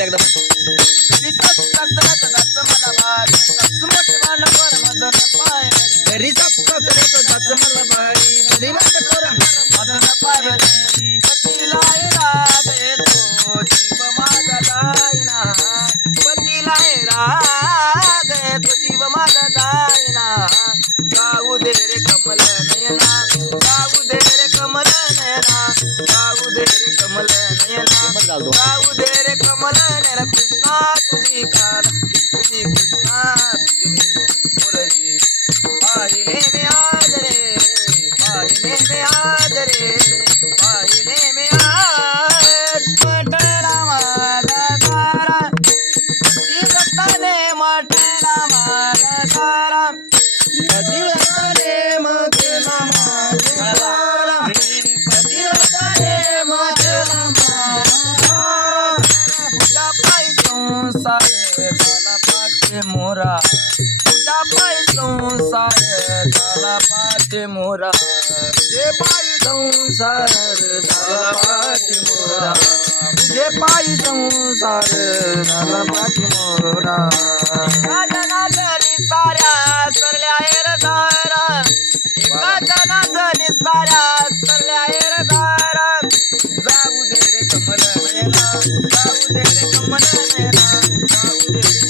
परत एकदा मला भारी मोठे मला पर मजन पाय घरीचा सासऱ्याचं मला भारी घरी मोठे पर मजन पाय पतीला राग येतो जीव माझा जाईना पतीला राग येतो जीव माझा जाईना जाऊ दे रे कमल नयना जाऊ दे रे कमल नयना जाऊ दे रे कमल नयना जाऊ दे रे कमल नयना कृष्णा तुझी काला तुझी कृष्णा तुझी मुरली पाहिले मी आज रे पाहिले मी आज रे पाहिले मी आज मटला माझा सारा दिवसाने मटला माझा सारा दिवसाने मटला माझा सारा दिवसाने मटला माझा तुझ्या पायी संसार झाला पाठे मोरा तुझ्या पायी संसार झाला पाठे मोरा तुझे पायी संसार झाला पाठे मोरा तुझे पायी संसार झाला पाठे मोरा एका जनाजनी साऱ्या सरल्या एरदारा एका जनाजनी साऱ्या सरल्या एरदारा जाऊ दे रे कमल नयना जाऊ दे रे कमल नयना जाऊ दे रे